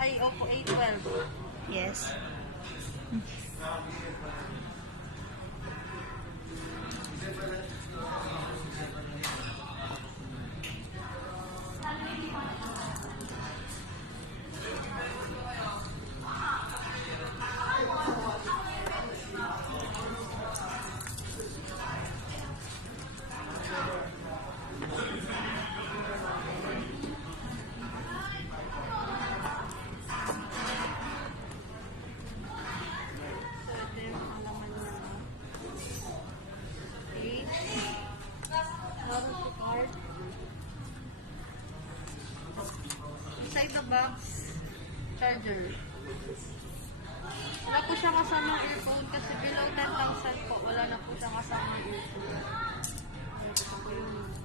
Ay, Oppo A12. Yes. So, ito yung halaman niya. Okay. Warranty card. Inside the box, charger. Wala po siya kasama earphone kasi below 10,000 po. Wala na po siya kasama earphone. Ito po yung